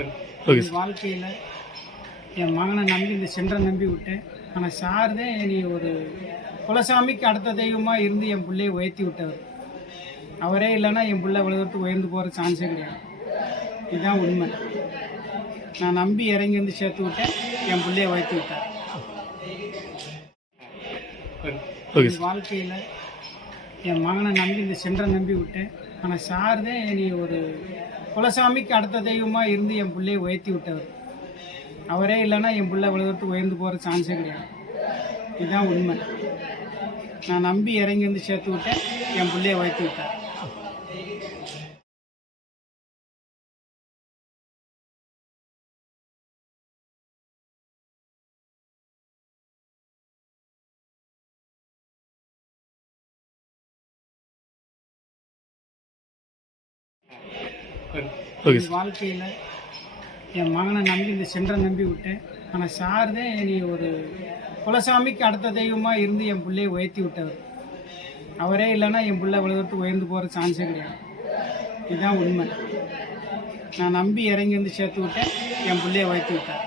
என் வாழ்க்கையில் என் மகனை நம்பி இந்த சென்றை நம்பி விட்டேன். ஆனால் சார் தான் என்னை ஒரு குலசாமிக்கு அடுத்த தெய்வமாக இருந்து என் பிள்ளையை உயர்த்தி விட்டவர். அவரே இல்லைன்னா என் பிள்ளை உலகத்துக்கு உயர்ந்து போகிற சான்ஸே கிடையாது. இதுதான் உண்மை. நான் நம்பி இறங்கி வந்து சேர்த்து விட்டேன், என் பிள்ளையை உயர்த்தி விட்டார். என் வாழ்க்கையில் என் மகனை நம்பி இந்த சென்றை நம்பி விட்டேன். ஆனால் சார் தான் என்னை ஒரு குலசாமிக்கு அடுத்த தெய்வமாக இருந்து என் பிள்ளையை உயர்த்தி விட்டவர். அவரே இல்லைன்னா என் பிள்ளை உலகத்துக்கு உயர்ந்து போகிற சான்ஸே கிடையாது. இதுதான் உண்மை. நான் நம்பி இறங்கி வந்து சேர்த்து விட்டேன், என் பிள்ளையை உயர்த்தி விட்டார். என் வாழ்க்கையில் என் மகனை நம்பி இந்த சென்றை நம்பி விட்டேன். ஆனால் சார் தான் என்னை ஒரு குலசாமிக்கு அடுத்த தெய்வமாக இருந்து என் பிள்ளையை உயர்த்தி விட்டவர். அவரே இல்லைன்னா என் பிள்ளை உலகத்துக்கு உயர்ந்து போகிற சான்ஸே கிடையாது. இதுதான் உண்மை. நான் நம்பி இறங்கி வந்து சேர்த்து விட்டேன், என் பிள்ளையை உயர்த்தி விட்டார்.